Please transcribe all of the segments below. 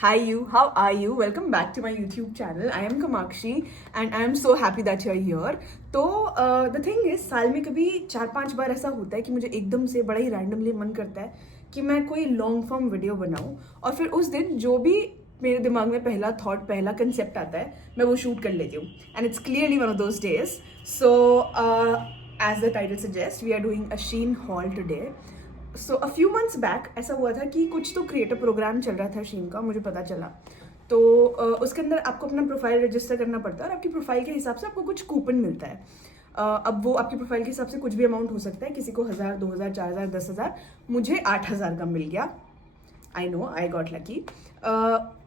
Hi you, how are you? Welcome back to my YouTube channel. I am Kamakshi and I am so happy that you are here. तो the thing is, साल में कभी 4-5 बार ऐसा होता है कि मुझे एकदम से बड़ा ही रैंडमली मन करता है कि मैं कोई लॉन्ग फॉर्म वीडियो बनाऊं और फिर उस दिन जो भी मेरे दिमाग में पहला थॉट पहला कंसेप्ट आता है मैं वो शूट कर लेती हूँ and it's clearly one of those days so as the title suggest we are doing a Shein haul today so a few months back ऐसा हुआ था कि कुछ तो क्रिएटर प्रोग्राम चल रहा था शीन का, मुझे पता चला। तो उसके अंदर आपको अपना प्रोफाइल रजिस्टर करना पड़ता है और आपकी प्रोफाइल के हिसाब से आपको कुछ कूपन मिलता है। अब वो आपकी प्रोफाइल के हिसाब से कुछ भी अमाउंट हो सकता है, किसी को 1000, 2000, 4000, 10,000। मुझे 8000 का मिल गया। I know I got lucky.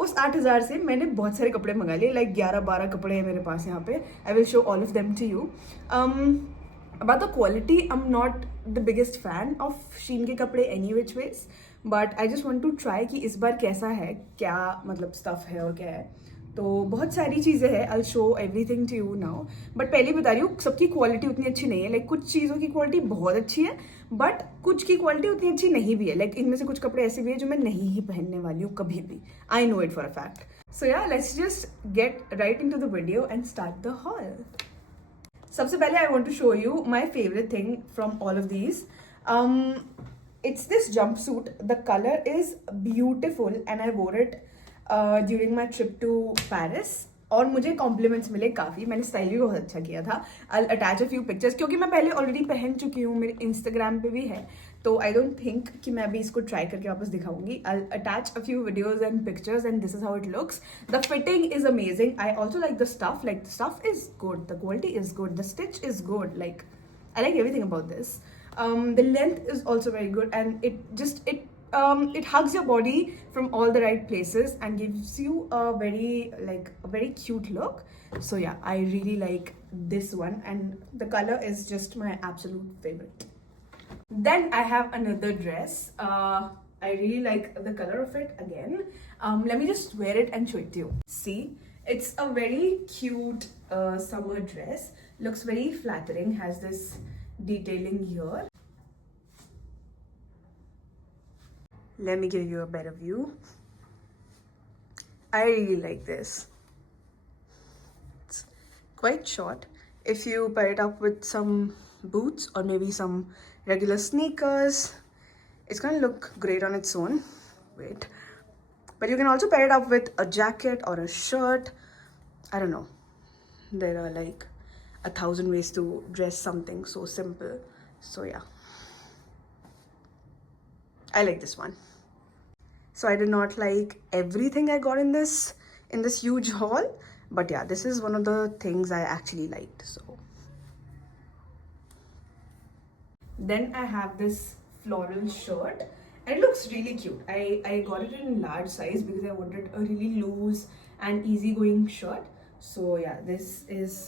उस 8000 से मैंने बहुत सारे कपड़े मंगा लिए, लाइक 11-12 कपड़े हैं मेरे पास यहाँ पे। I will show all of them to you. About the quality, I'm not the biggest fan of Shein के कपड़े any which ways, but I just want to try कि इस बार कैसा है, क्या मतलब stuff है और क्या है। तो बहुत सारी चीज़ें हैं, I'll show everything to you now, but पहले बता रही हूँ सबकी क्वालिटी उतनी अच्छी नहीं है। लाइक कुछ चीज़ों की क्वालिटी बहुत अच्छी है बट कुछ की क्वालिटी उतनी अच्छी नहीं भी है। लाइक इनमें से कुछ कपड़े ऐसे भी है जो मैं नहीं ही पहनने वाली हूँ कभी भी। I know it for a fact. So yeah let's just get right into the video and start the haul. सबसे पहले I want to show you my favourite thing from all of these. It's this jumpsuit, the colour is beautiful and I wore it during my trip to Paris और मुझे compliments मिले काफ़ी। मैंने style भी बहुत अच्छा किया था। आई अटैच अ फ्यू पिक्चर्स क्योंकि मैं पहले ऑलरेडी पहन चुकी हूँ, मेरे इंस्टाग्राम पे भी है। तो आई डोंट थिंक कि मैं अभी इसको ट्राई करके वापस दिखाऊंगी। आई attach a few videos and pictures and this is how it looks. The fitting is amazing. I also like the stuff, like the stuff is good, the quality is good, the stitch is good, like I like everything about this. The length is also very good and it hugs your body from all the right places and gives you a very cute look. So yeah, I really like this one and the color is just my absolute favorite. Then I have another dress. I really like the color of it again. Let me just wear it and show it to you. See, it's a very cute summer dress. Looks very flattering, has this detailing here. Let me give you a better view. I really like this. It's quite short. If you pair it up with some boots or maybe some regular sneakers, it's gonna look great on its own. Wait. But you can also pair it up with a jacket or a shirt. I don't know. There are like 1,000 ways to dress something so simple. So yeah, I like this one. So I did not like everything I got in this huge haul, but yeah, this is one of the things I actually liked. So then I have this floral shirt and it looks really cute. I got it in large size because I wanted a really loose and easygoing shirt. So yeah, this is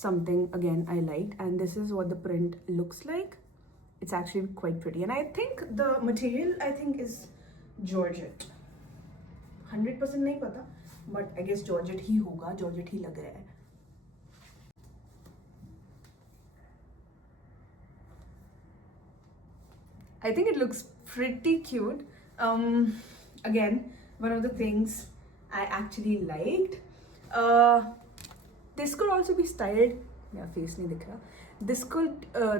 something again I liked and this is what the print looks like. It's actually quite pretty and I think the material is Georgette. 100% नहीं पता but I guess Georgette ही होगा, Georgette ही लग रहा है। I think it looks pretty cute. Again, one of the things I actually liked. This could also be styled. Yeah, face नहीं दिख रहा.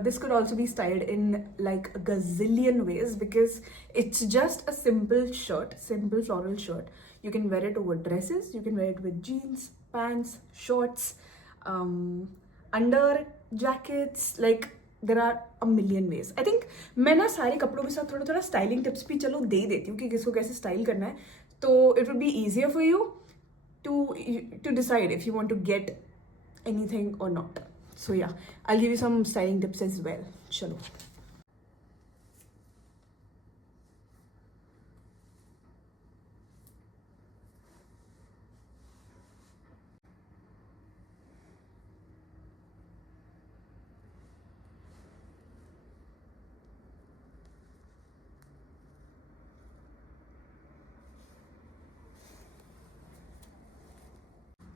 This could also be styled in like a gazillion ways because it's just a simple shirt, simple floral shirt. You can wear it over dresses. You can wear it with jeans, pants, shorts, under jackets. Like there are a million ways. I think मैं ना सारे कपड़ों के साथ थोड़ा थोड़ा styling tips भी चलो दे देती हूँ कि किसको कैसे स्टाइल करना है. तो it would be easier for you to decide if you want to get anything or not. So yeah, I'll give you some styling tips as well. Chalo.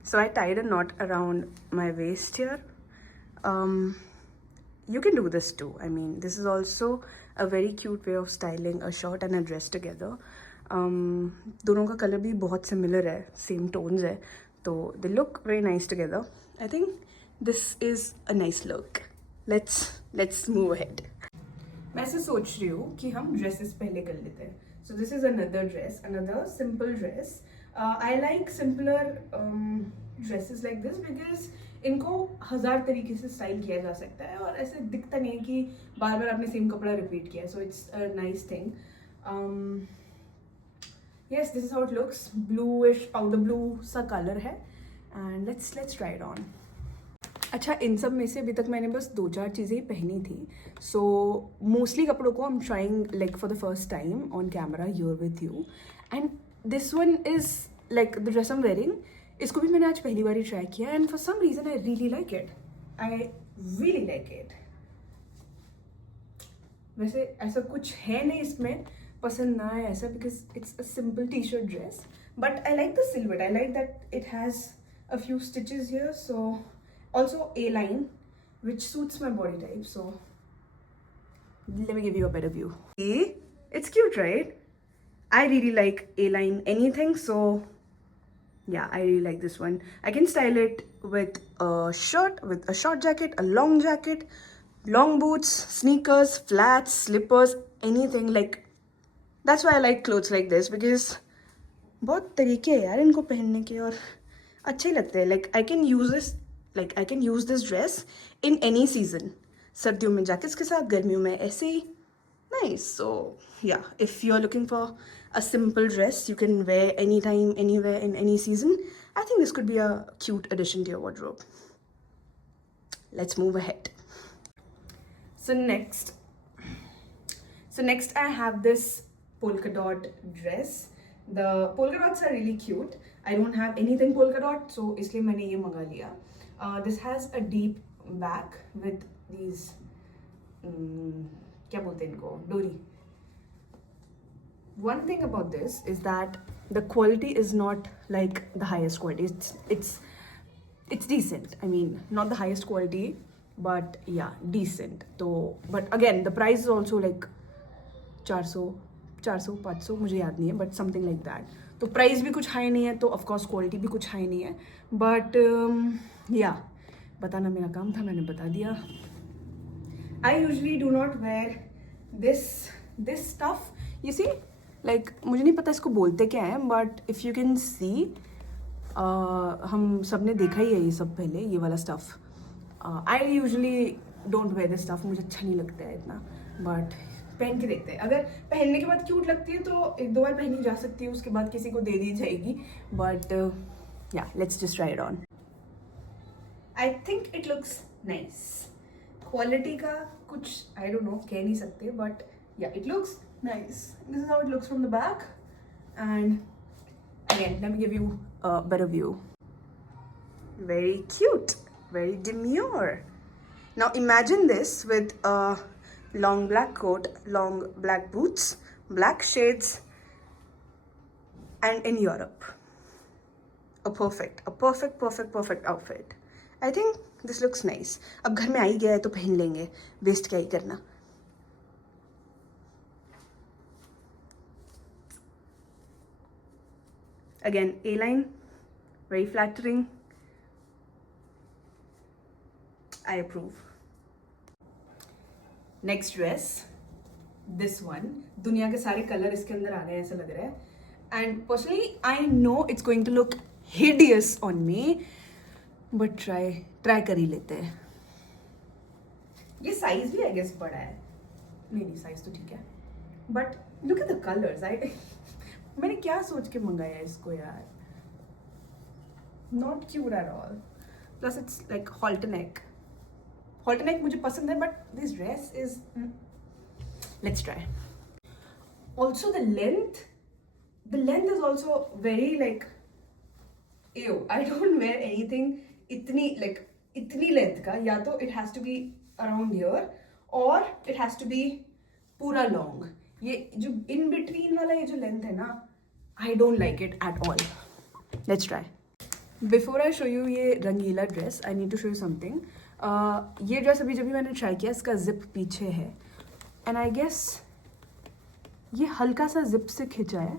So I tied a knot around my waist here. You can do this too. I mean, this is also a very cute way of styling a shirt and a dress together. दोनों का colour भी बहुत similar है, same tones है, तो they look very nice together. I think this is a nice look. Let's move ahead. मैं ऐसे सोच रही हूँ कि हम ड्रेसेस पहले कर लेते हैं. So this is another dress, another simple dress. I like simpler dresses like this because इनको 1000 तरीके से स्टाइल किया जा सकता है और ऐसे दिखता नहीं है कि बार बार आपने सेम कपड़ा रिपीट किया है. So it's a nice thing. yes, this is how it looks. Bluish powder blue सा कलर है and let's try it on. अच्छा, इन सब में से अभी तक मैंने बस 2-4 चीज़ें ही पहनी थी. सो मोस्टली कपड़ों को I'm trying like for the first time on camera here with you. And this one is like the dress I'm wearing. इसको भी मैंने आज पहली बार ही ट्राई किया and for some reason I really like it. I really like it. वैसे ऐसा कुछ है नहीं इसमें पसंद ना है ऐसा because it's a simple t-shirt dress. But I like the silhouette. I like that it has a few stitches here. So also A-line, which suits my body type. So let me give you a better view. See? It's cute, right? I really like A-line anything. So yeah, I really like this one. I can style it with a shirt, with a short jacket, a long jacket, long boots, sneakers, flats, slippers, anything. Like that's why I like clothes like this because बहुत तरीके हैं यार इनको पहनने के और अच्छे लगते हैं. Like I can use this dress in any season. सर्दियों में जैकेट्स के साथ, गर्मियों में ऐसे ही. Nice. So yeah, if you're looking for a simple dress you can wear anytime, anywhere, in any season, I think this could be a cute addition to your wardrobe. Let's move ahead. So next I have this polka dot dress. The polka dots are really cute. I don't have anything polka dot, so इसलिए मैंने ये मंगा लिया. This has a deep back with these क्या बोलते हैं इनको, डोरी. One thing about this is that the quality is not like the highest quality. It's decent. I mean, not the highest quality, but yeah, decent. तो but again the price is also like 400-500 मुझे याद नहीं है, but something like that. तो price भी कुछ high नहीं है, तो ऑफ कोर्स क्वालिटी भी कुछ हाई नहीं है, बट या बताना मेरा काम था, मैंने बता दिया. I usually do not wear this stuff. You see, like मुझे नहीं पता इसको बोलते क्या है, but if you can see, हम सब ने देखा ही है ये सब पहले, ये वाला stuff. I usually don't wear this stuff, मुझे अच्छा नहीं लगता है इतना, बट पहन के देखते हैं. अगर पहनने के बाद क्यूट लगती है तो 1-2 बार पहनी जा सकती है, उसके बाद किसी को दे दी जाएगी. बट या, let's just try it on. I think it looks nice. Quality का कुछ आई डोंट नो कह नहीं सकते, बट या it looks nice. This is how it looks from the back and again let me give you a better view. Very cute, very demure. Now imagine this with a long black coat, long black boots, black shades, and in Europe. A perfect outfit. I think this looks nice. अब घर में आ ही गया है तो पहन लेंगे, waste क्या ही करना. Again, A-line, very flattering. I approve. Next dress, this one. दुनिया के सारे कलर इसके अंदर आ गए ऐसा लग रहा है. And personally, I know it's going to look hideous on me, but try कर ही लेते हैं. ये साइज भी I guess बड़ा है. नहीं साइज तो ठीक है. But look at the colors. मैंने क्या सोच के मंगाया इसको यार. Not cute at all. Plus it's like halter neck. Halter neck मुझे पसंद है, but this dress is. Let's try. Also the length is also very like. Ew, I don't wear anything इतनी length का. या तो it has to be around here or it has to be पूरा long. ये जो in between वाला ये जो length है ना, I don't like it at all. Let's try. Before I show you ये रंगीला dress, I need to show you something. ये ड्रेस अभी जब भी मैंने ट्राई किया, इसका जिप पीछे है, एंड आई गेस ये हल्का सा जिप से खिंचा है,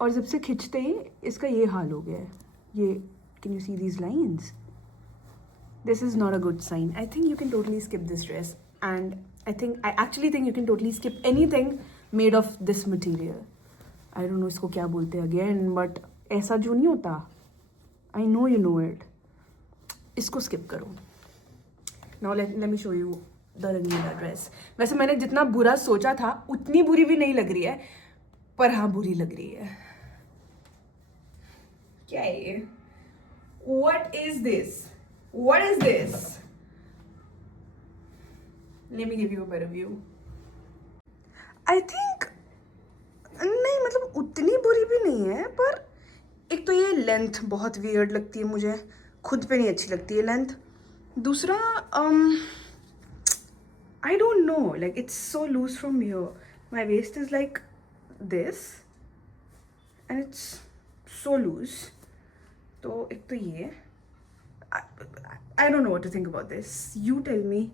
और जब से खिंचते ही इसका ये हाल हो गया है. ये, can you see these lines? This is not a good sign. I think you can totally skip this dress, and I actually think you can totally skip anything made of this material. I don't know इसको क्या बोलते हैं again, but ऐसा जो नहीं होता. I know you know it. इसको skip करो. Now let me show you the Rangeela dress. वैसे मैंने जितना बुरा सोचा था उतनी बुरी भी नहीं लग रही है, पर हाँ बुरी लग रही है. क्या है ये? What is this? What is this? Let me give you a better view. I think नहीं, मतलब उतनी बुरी भी नहीं है, पर एक तो ये लेंथ बहुत वियर्ड लगती है मुझे, खुद पे नहीं अच्छी लगती है लेंथ. दूसरा I don't know, like it's so loose from here. My waist is like this and it's so loose. तो एक तो ये, I don't know what to think about this. You tell me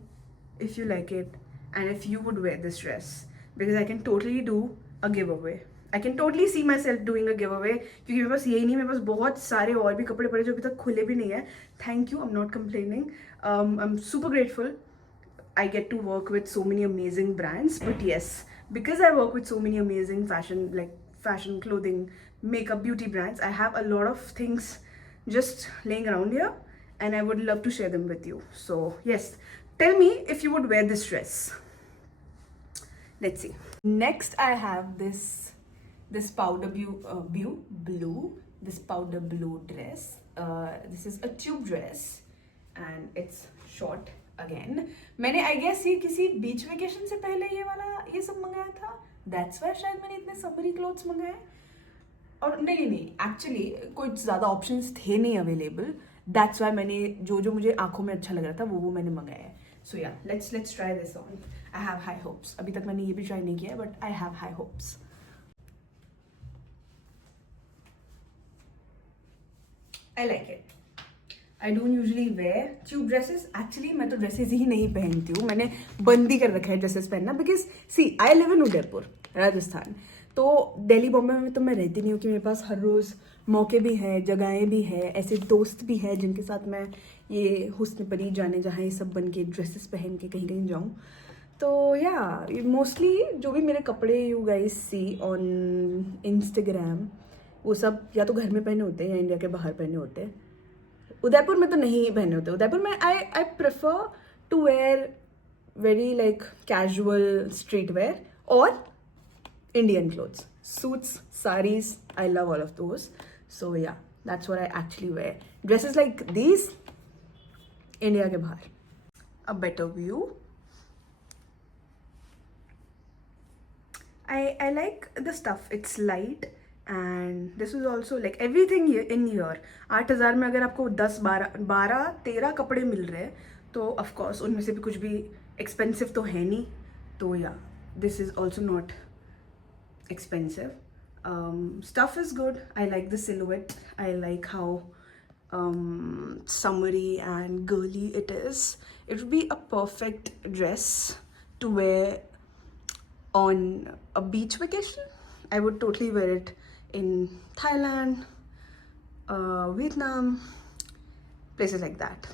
if you like it and if you would wear this dress, because I can totally do a giveaway. I can totally see myself doing a giveaway, क्योंकि मेरे पास यही नहीं, मेरे पास बहुत सारे और भी कपड़े पड़े जो अभी तक खुले भी नहीं है. Thank you, I'm not complaining. I'm super grateful. I get to work with so many amazing brands, but yes, because I work with so many amazing fashion, clothing, makeup, beauty brands, I have a lot of things just laying around here, and I would love to share them with you. So yes, tell me if you would wear this dress. Let's see. Next I have this powder blue this powder blue dress. This is a tube dress and it's short again. मैंने I guess ये किसी बीच vacation से पहले ये सब मंगाया था. That's why शायद मैंने इतने summery clothes मंगाए. और नहीं एक्चुअली कोई ज़्यादा ऑप्शंस थे नहीं अवेलेबल. दैट्स वाई मैंने जो मुझे आंखों में अच्छा लग रहा था वो मैंने मंगाया है. So yeah let's try this on. I have high hopes. अभी तक मैंने ये भी ट्राई नहीं किया है, but I have high hopes. I like it. I don't usually wear tube dresses. Actually मैं तो ड्रेसेस ही नहीं पहनती हूँ. मैंने बंद ही कर रखा है ड्रेसेस पहनना, because see I live in Udaipur, Rajasthan. तो दिल्ली बॉम्बे में तो मैं रहती नहीं हूँ कि मेरे पास हर रोज़ मौके भी हैं, जगहें भी हैं, ऐसे दोस्त भी हैं जिनके साथ मैं ये हुस्न परी जाने जहाँ ये सब बन के ड्रेसेस पहन के कहीं कहीं जाऊँ. तो या मोस्टली जो भी मेरे कपड़े you guys see on Instagram, वो सब या तो घर में पहने होते हैं या इंडिया के बाहर पहने होते हैं. उदयपुर में तो नहीं पहने होते. उदयपुर में I prefer to wear very like casual street wear और Indian clothes, suits, saris. I love all of those. So yeah, that's what I actually wear. Dresses like these, India के बाहर. A better view. I like the stuff. It's light and this is also like everything in here. 8,000 में अगर आपको 10, 12, 13 कपड़े मिल रहे हैं तो of course उनमें से भी कुछ भी expensive तो है नहीं. तो yeah, this is also not expensive. Stuff is good. I like the silhouette. I like how summery and girly it is. It would be a perfect dress to wear on a beach vacation. I would totally wear it in Thailand, Vietnam, places like that.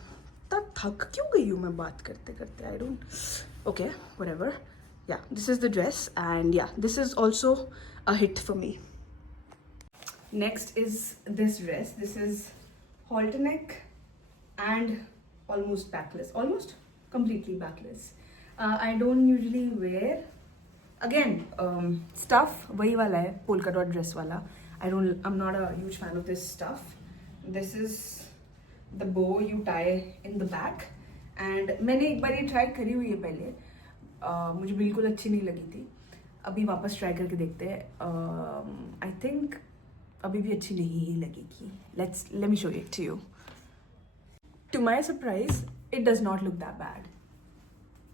तब थक क्यों गई हूँ मैं बात करते करते? I don't. Okay, whatever. Yeah, this is the dress and yeah, this is also a hit for me. Next is this dress. This is halter neck and almost backless, almost completely backless. I don't usually wear, again, stuff वही वाला है, polka dot dress वाला. I'm not a huge fan of this stuff. This is the bow you tie in the back and मैंने एक बार ये try करी हुई है पहले. मुझे बिल्कुल अच्छी नहीं लगी थी. अभी वापस ट्राई करके देखते हैं. आई थिंक अभी भी अच्छी नहीं ही लगेगी. Let me show it to you. To my surprise it does not look that bad.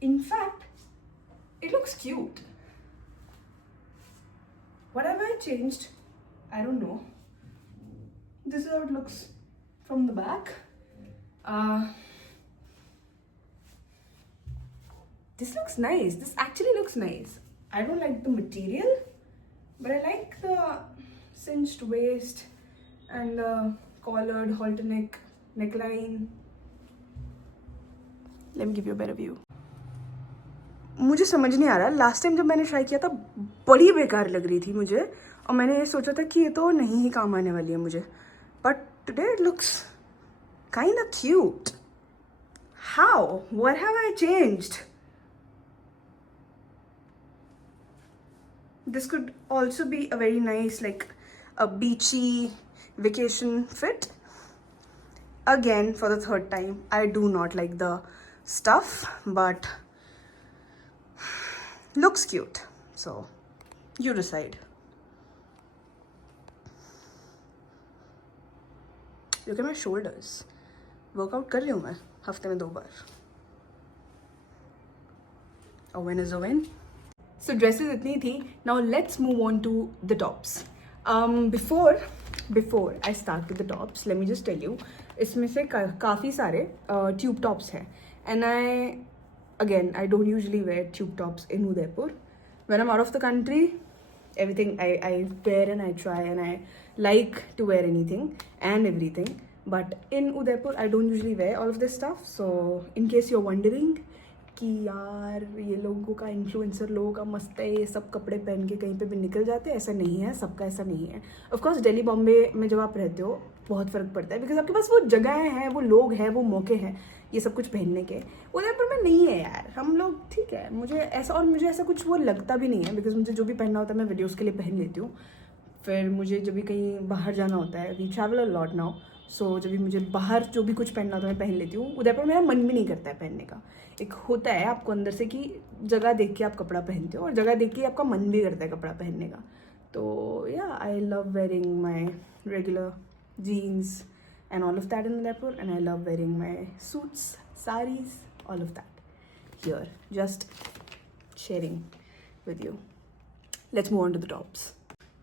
In fact it looks cute. What have I changed? I don't know. This is how it looks from the back. This looks nice. This actually looks nice. I don't like the material, but I like cinched waist and collared halter neckline. Let me give you a better view. मुझे समझ नहीं आ रहा, last time जब मैंने try किया था बड़ी बेकार लग रही थी मुझे, और मैंने ये सोचा था कि ये तो नहीं ही काम आने वाली है मुझे, but today it looks kind of cute. How, what have I changed? This could also be a very nice, like a beachy vacation fit. Again, for the third time, I do not like the stuff, but looks cute. So, you decide. Look at my shoulders. Workout कर रही हूँ मैं हफ्ते में 2 बार. A win is a win. So dresses इतनी थी. Now let's move on to the tops. Before I start with the tops, let me just tell you, इसमें से काफ़ी सारे tube tops हैं. And I don't usually wear tube tops in Udaipur. When I'm out of the country, everything I wear and I try and I like to wear anything and everything. But in Udaipur, I don't usually wear all of this stuff. So in case you're wondering कि यार ये लोगों का, influencer लोगों का मस्त है, ये सब कपड़े पहन के कहीं पे भी निकल जाते हैं, ऐसा नहीं है, सबका ऐसा नहीं है. ऑफ कोर्स दिल्ली बॉम्बे में जब आप रहते हो बहुत फ़र्क पड़ता है, बिकॉज आपके पास वो जगहें हैं, वो लोग हैं, वो मौके हैं ये सब कुछ पहनने के. उदयपुर में नहीं है यार, हम लोग ठीक है, मुझे ऐसा कुछ वो लगता भी नहीं है, बिकॉज मुझे जो भी पहनना होता है मैं वीडियोज़ के लिए पहन लेती हूँ. फिर मुझे जब भी कहीं बाहर जाना होता है, we travel a lot now, so जब भी मुझे बाहर जो भी कुछ पहनना होता है मैं पहन लेती हूँ. उदयपुर मेरा मन भी नहीं करता है पहनने का. एक होता है आपको अंदर से कि जगह देख के आप कपड़ा पहनते हो, और जगह देख के आपका मन भी करता है कपड़ा पहनने का. तो या I love wearing my regular jeans and all of that in Udaipur, and I love wearing my suits, sarees, all of that here, just sharing with you. Let's move on to the tops.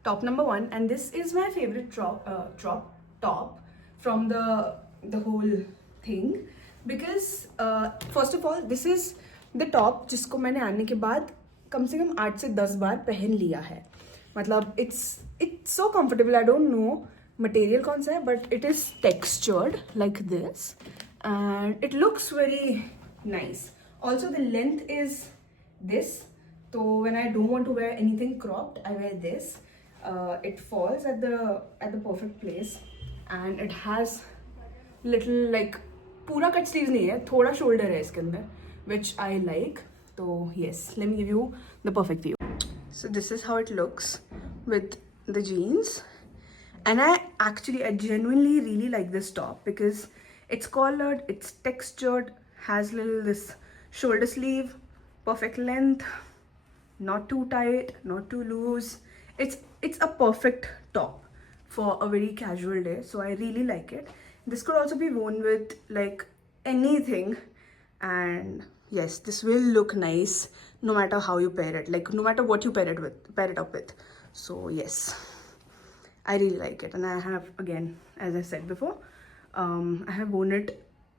Top number 1, and this is my favorite top from the whole thing, because first of all this is the top जिसको मैंने आने के बाद कम से कम 8 से 10 बार पहन लिया है. मतलब it's so comfortable. I don't know material कौन सा है, but it is textured like this and it looks very nice. Also the length is this, so when I don't want to wear anything cropped, I wear this. It falls at the perfect place and it has little like पूरा cut sleeves नहीं है, थोड़ा shoulder है इसके अंदर, which I like. So yes, let me give you the perfect view. So this is how it looks with the jeans, and I genuinely really like this top because it's collared, it's textured, has little this shoulder sleeve, perfect length, not too tight, not too loose. It's a perfect top for a very casual day, so I really like it. This could also be worn with like anything, and yes, this will look nice no matter how you pair it, like no matter what you pair it up with. So yes, I really like it, and I have, again, as I said before, I have worn it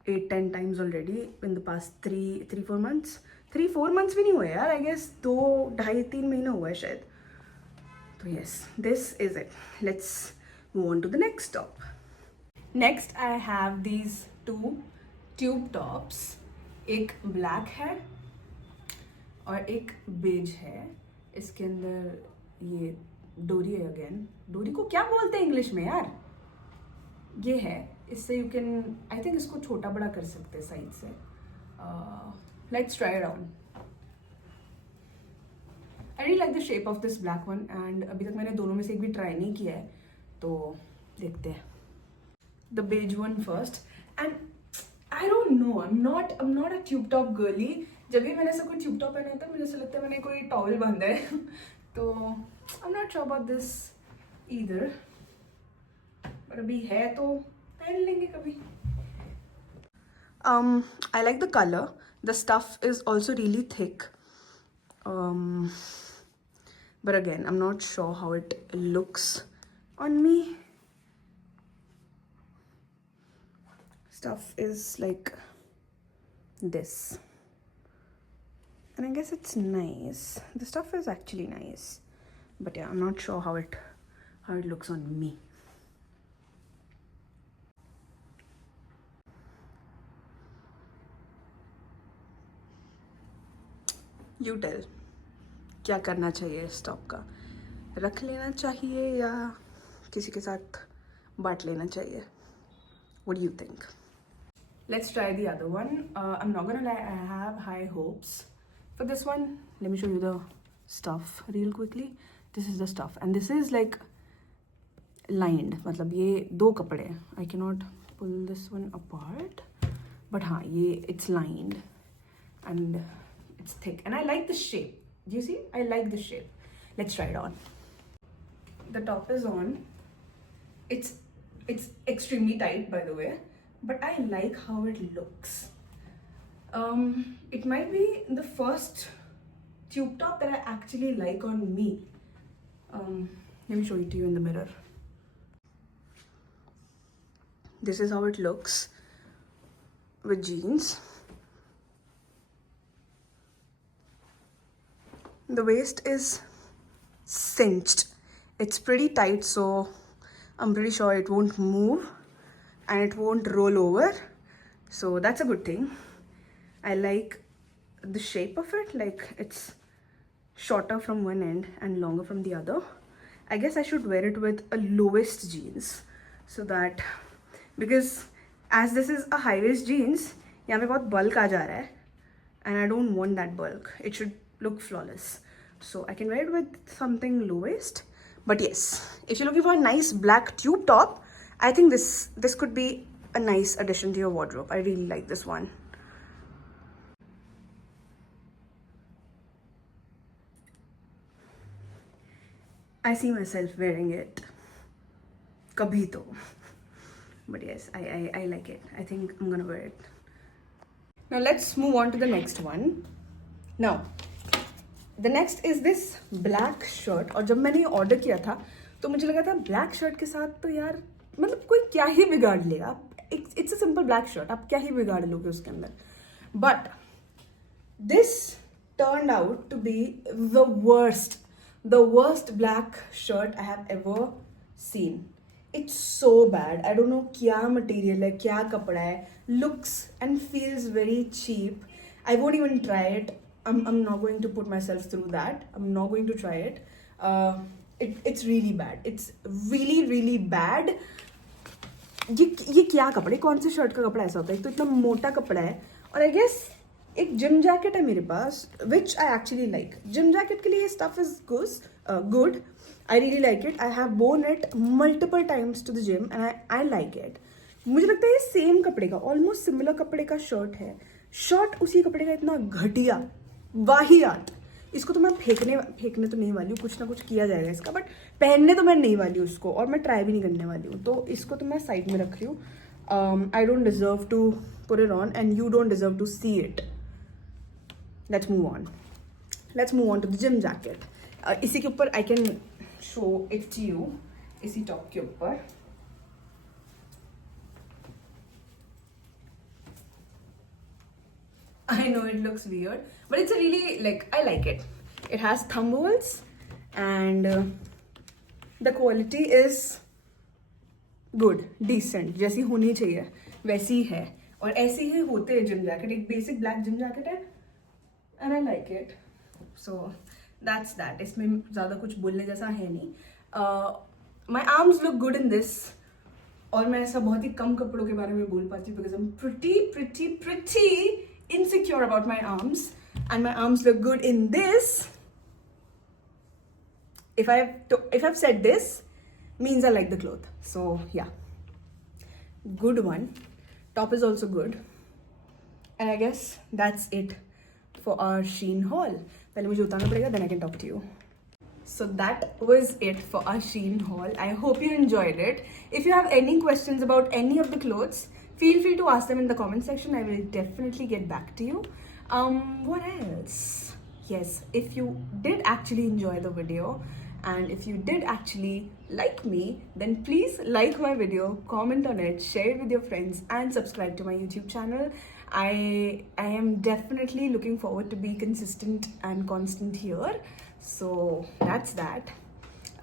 8-10 times already in the past 3-4 months. 3-4 months भी नहीं हुए यार, I guess 2-2.5-3 महीना हुआ है शायद. So yes, this is it. Let's move on to the next top. Next I have these 2 tube tops. एक black है और एक beige है. इसके अंदर ये डोरी है. अगेन डोरी को क्या बोलते हैं इंग्लिश में यार? ये है, इससे यू कैन, आई थिंक इसको छोटा बड़ा कर सकते हैं साइड से. Let's try it on. I really like the shape of this black one, and अभी तक मैंने दोनों में से एक भी ट्राई नहीं किया है, तो देखते हैं. The beige one first, and I don't no, I am not a tube top girly. जब भी मैंने ऐसा कोई ट्यूब टॉप पहना होता है मुझे ऐसा लगता है मैंने कोई टॉवल बांधा है. तो I am not sure about this either, पर अभी है तो पहन लेंगे कभी. I like the color. The stuff is also really thick. But again, I'm not sure how it looks on me. Stuff is like this. And I guess it's nice. The stuff is actually nice. But yeah, I'm not sure how it how it looks on me. You tell. क्या करना चाहिए इस top का? रख लेना चाहिए या किसी के साथ बांट लेना चाहिए? What do you think? Let's try the other one. I'm not gonna lie, I have high hopes for this one. Let me show you the stuff real quickly. This is the stuff and this is like lined. मतलब ये दो कपड़े हैं. I cannot pull this one apart. But हाँ, ये it's lined and it's thick and I like the shape. Do you see? I like the shape. Let's try it on. The top is on. It's extremely tight, by the way, but I like how it looks. It might be the first tube top that I actually like on me. Let me show it to you in the mirror. This is how it looks with jeans. The waist is cinched. It's pretty tight, so I'm pretty sure it won't move and it won't roll over. So that's a good thing. I like the shape of it, like it's shorter from one end and longer from the other. I guess I should wear it with a low-waist jeans so that, because as this is a high-waist jeans, यहाँ पे बहुत bulk आ जा रहा है and I don't want that bulk. It should look flawless. So I can wear it with something low-waist. But yes, if you're looking for a nice black tube top, I think this could be a nice addition to your wardrobe. I really like this one. I see myself wearing it. Kabhi to. But yes, I like it. I think I'm gonna wear it. Now let's move on to the next one. Now, the next is this black shirt. और जब मैंने ये order किया था तो मुझे लगा था ब्लैक शर्ट के साथ तो यार मतलब कोई क्या ही बिगाड़ लेगा. It's a simple black shirt, आप क्या ही बिगाड़ लोगे उसके अंदर. But this turned out to be the worst black shirt I have ever seen. It's so bad. I don't know क्या मटेरियल है, क्या कपड़ा है. Looks and feels very cheap. I won't even try it. I'm not going to put myself through that. I'm not going to try it. It's really bad. It's really really bad. ये क्या कपड़े, कौन से shirt का कपड़ा ऐसा होता है? एक तो इतना मोटा कपड़ा है और आई गेस एक जिम जैकेट है मेरे पास which I actually like. Gym jacket के लिए stuff is good. I really like it. I have worn it multiple times to the gym and I like it. मुझे लगता है ये सेम कपड़े का, ऑलमोस्ट सिमिलर कपड़े का शर्ट है. शर्ट उसी कपड़े का इतना घटिया, वाहियात. इसको तो मैं फेंकने तो नहीं वाली हूँ, कुछ ना कुछ किया जाएगा इसका, बट पहनने तो मैं नहीं वाली हूँ उसको और मैं ट्राई भी नहीं करने वाली हूँ. तो इसको तो मैं साइड में रख रही हूँ. I don't deserve to put it on and you don't deserve to see it. Let's move on to the gym jacket. इसी के ऊपर I can show it to you. इसी टॉप के ऊपर I know it looks weird, but it's a really like I like it. It has thumb holes and the quality is good, decent. जैसी होनी चाहिए वैसी है और ऐसे ही होते हैं जिम जैकेट. एक बेसिक ब्लैक जिम जैकेट है and I like it. So that's that. इसमें ज़्यादा कुछ बोलने जैसा है नहीं. My arms look good in this. और मैं ऐसा बहुत ही कम कपड़ों के बारे में बोल पाती हूँ because I'm pretty insecure about my arms and my arms look good in this. If I've said this, means I like the cloth. So yeah, good one. Top is also good. And I guess that's it for our Shein haul. पहले मुझे उतारना पड़ेगा, then I can talk to you. So that was it for our Shein haul. I hope you enjoyed it. If you have any questions about any of the clothes, feel free to ask them in the comment section. I will definitely get back to you. What else? Yes, if you did actually enjoy the video and if you did actually like me, then please like my video, comment on it, share it with your friends and subscribe to my YouTube channel. I am definitely looking forward to be consistent and constant here. So that's that.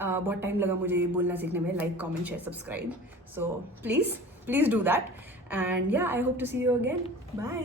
बहुत time लगा मुझे बोलना सीखने में, like comment share subscribe, so please do that, and yeah I hope to see you again, bye.